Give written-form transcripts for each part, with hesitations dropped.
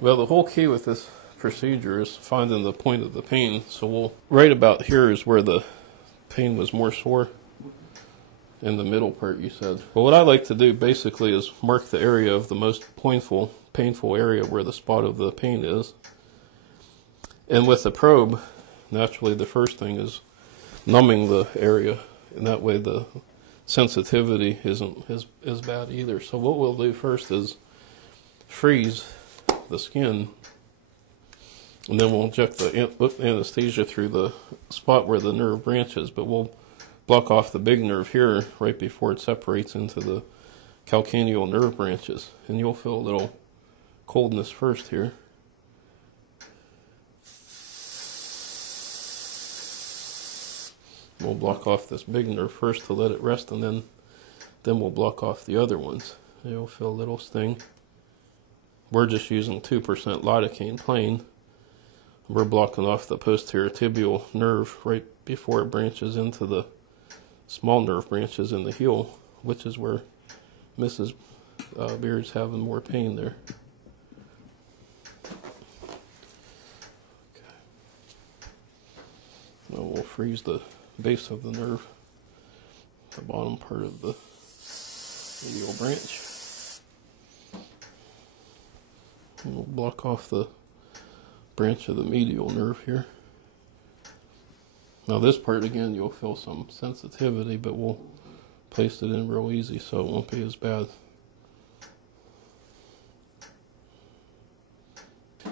Well, the whole key with this procedure is finding the point of the pain. So right about here is where the pain was more sore. In the middle part, you said. Well, what I like to do basically is mark the area of the most painful area where the spot of the pain is. And with the probe, naturally the first thing is numbing the area, and that way the sensitivity isn't as bad either. So what we'll do first is freeze the skin, and then we'll inject the anesthesia through the spot where the nerve branches, but we'll block off the big nerve here right before it separates into the calcaneal nerve branches, and you'll feel a little coldness first here. We'll block off this big nerve first to let it rest, and then we'll block off the other ones. You'll feel a little sting. We're just using 2% lidocaine plain. We're blocking off the posterior tibial nerve right before it branches into the small nerve branches in the heel, which is where Mrs. Beard's having more pain there. Okay. Now we'll freeze the base of the nerve, the bottom part of the medial branch. And we'll block off the branch of the medial nerve here. Now this part, again, you'll feel some sensitivity, but we'll place it in real easy so it won't be as bad.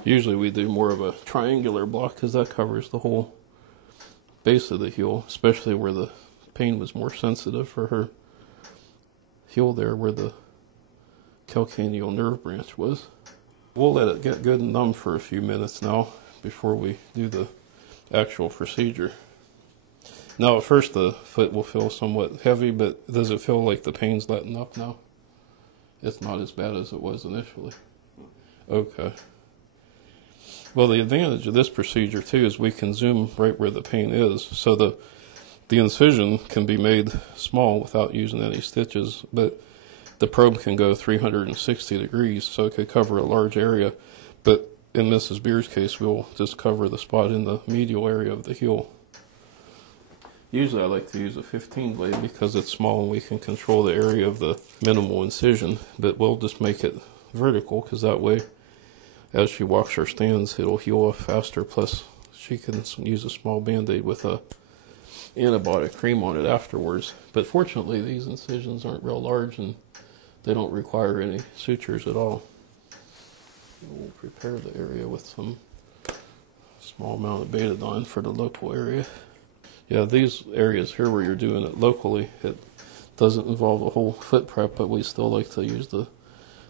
Usually we do more of a triangular block because that covers the whole base of the heel, especially where the pain was more sensitive for her heel there where the calcaneal nerve branch was. We'll let it get good and numb for a few minutes now before we do the actual procedure. Now at first the foot will feel somewhat heavy, but does it feel like the pain's letting up now? It's not as bad as it was initially. Okay. Well, the advantage of this procedure too is we can zoom right where the pain is, so the incision can be made small without using any stitches, but the probe can go 360 degrees, so it could cover a large area. But in Mrs. Beard's case, we'll just cover the spot in the medial area of the heel. Usually I like to use a 15 blade because it's small and we can control the area of the minimal incision, but we'll just make it vertical because that way as she walks or stands it'll heal off faster, plus she can use a small band-aid with a antibiotic cream on it afterwards. But fortunately these incisions aren't real large and they don't require any sutures at all. We'll prepare the area with some small amount of betadine for the local area. Yeah, these areas here where you're doing it locally, it doesn't involve a whole foot prep, but we still like to use the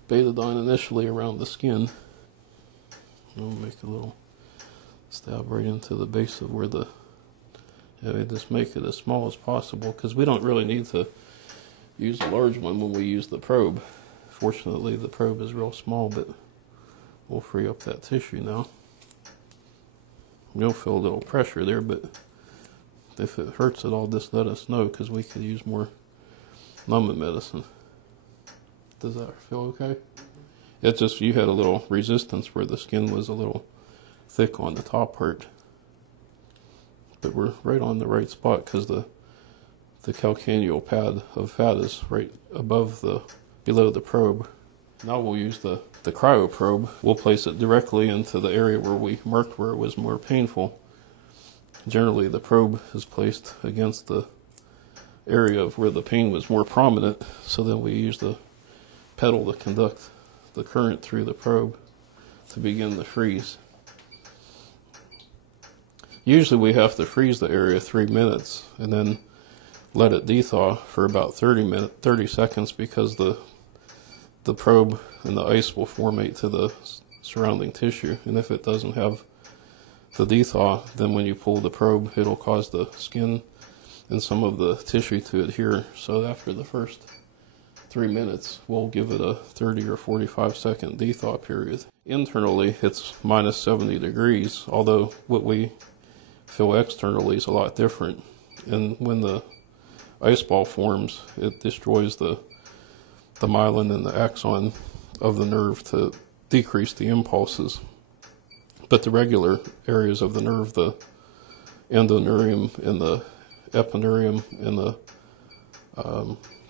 betadine initially around the skin. We'll make a little stab right into the base of where the, we just make it as small as possible because we don't really need to use a large one when we use the probe. Fortunately, the probe is real small, but we'll free up that tissue now. You'll feel a little pressure there, but if it hurts at all, just let us know because we could use more numbing medicine. Does that feel okay? It's just you had a little resistance where the skin was a little thick on the top part. But we're right on the right spot because the calcaneal pad of fat is right above below the probe. Now we'll use the cryo probe. We'll place it directly into the area where we marked where it was more painful. Generally the probe is placed against the area of where the pain was more prominent, so then we use the pedal to conduct the current through the probe to begin the freeze. Usually we have to freeze the area 3 minutes and then let it dethaw for about 30 seconds because the probe and the ice will formate to the surrounding tissue, and if it doesn't have the dethaw, then when you pull the probe it'll cause the skin and some of the tissue to adhere. So after the first 3 minutes we'll give it a 30 or 45 second dethaw period. Internally it's minus 70 degrees, although what we feel externally is a lot different, and when the ice ball forms it destroys the myelin and the axon of the nerve to decrease the impulses. But the regular areas of the nerve, the endoneurium and the epineurium and the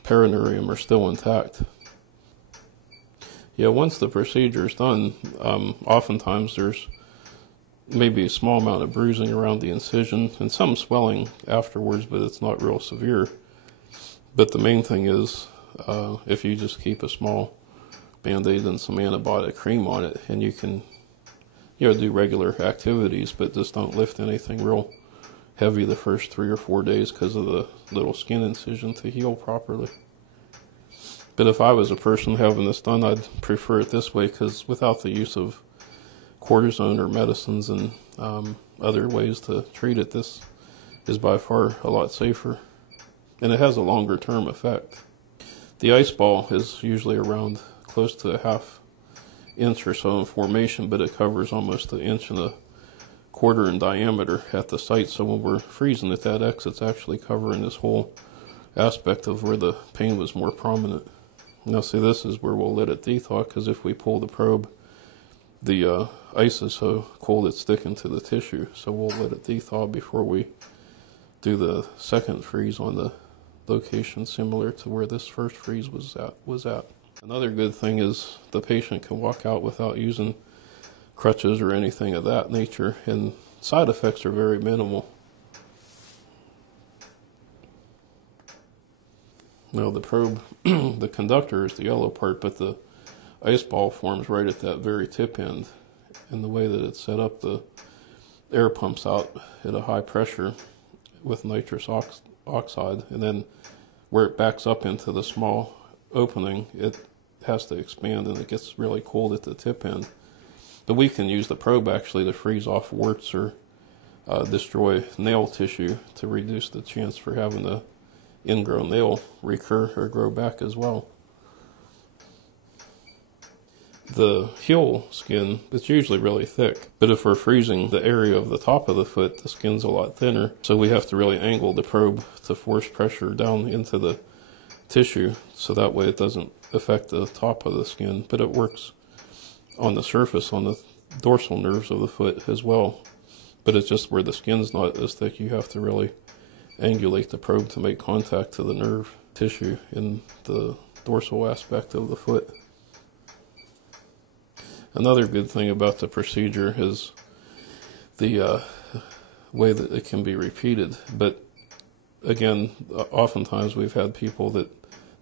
perineurium, are still intact. Yeah, once the procedure is done, oftentimes there's maybe a small amount of bruising around the incision and some swelling afterwards, but it's not real severe. But the main thing is, if you just keep a small Band-Aid and some antibiotic cream on it, and you can, do regular activities, but just don't lift anything real heavy the first 3 or 4 days because of the little skin incision to heal properly. But if I was a person having this done, I'd prefer it this way, because without the use of cortisone or medicines and other ways to treat it, this is by far a lot safer. And it has a longer term effect. The ice ball is usually around close to a ½ inch or so in formation, but it covers almost 1.25 inches in diameter at the site. So when we're freezing at that X, it's actually covering this whole aspect of where the pain was more prominent. Now see, this is where we'll let it thaw, because if we pull the probe, the ice is so cold it's sticking to the tissue. So we'll let it thaw before we do the second freeze on the location similar to where this first freeze was at. Another good thing is the patient can walk out without using crutches or anything of that nature, and side effects are very minimal. Now the probe, the conductor is the yellow part, but the ice ball forms right at that very tip end. And the way that it's set up, the air pumps out at a high pressure with nitrous oxide, and then where it backs up into the small opening, it has to expand, and it gets really cold at the tip end. But we can use the probe actually to freeze off warts or destroy nail tissue to reduce the chance for having the ingrown nail recur or grow back as well. The heel skin, it's usually really thick, but if we're freezing the area of the top of the foot, the skin's a lot thinner, so we have to really angle the probe to force pressure down into the tissue, so that way it doesn't affect the top of the skin, but it works on the surface, on the dorsal nerves of the foot as well. But it's just where the skin's not as thick, you have to really angulate the probe to make contact to the nerve tissue in the dorsal aspect of the foot. Another good thing about the procedure is the way that it can be repeated. But again, oftentimes we've had people that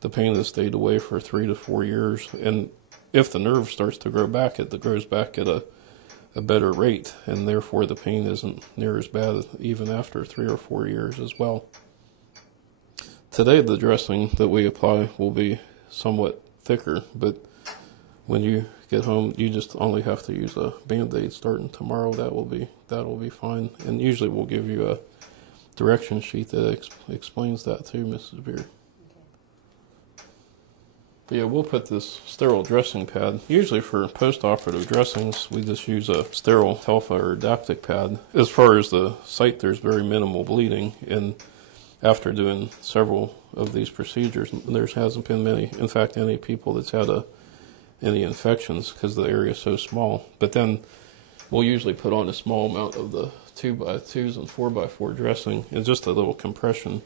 the pain has stayed away for 3 to 4 years, and if the nerve starts to grow back, it grows back at a better rate, and therefore the pain isn't near as bad even after 3 or 4 years as well. Today the dressing that we apply will be somewhat thicker, but when you get home, you just only have to use a Band-Aid starting tomorrow. That'll be fine. And usually we'll give you a direction sheet that explains that too, Mrs. Beer. But yeah, we'll put this sterile dressing pad. Usually for post-operative dressings, we just use a sterile Telfa or Adaptic pad. As far as the site, there's very minimal bleeding, and after doing several of these procedures, there hasn't been many, in fact, any people that's had any infections because the area is so small. But then we'll usually put on a small amount of the 2x2s and 4x4 dressing and just a little compression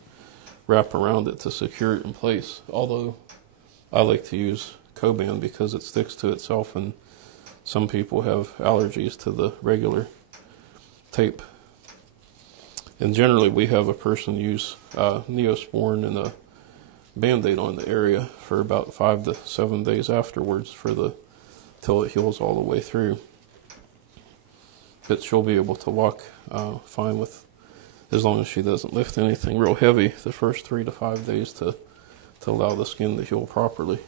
wrap around it to secure it in place. Although I like to use Coban because it sticks to itself, and some people have allergies to the regular tape. And generally we have a person use Neosporin and a Band-Aid on the area for about 5 to 7 days afterwards till it heals all the way through. But she'll be able to walk fine with, as long as she doesn't lift anything real heavy the first 3 to 5 days to allow the skin to heal properly.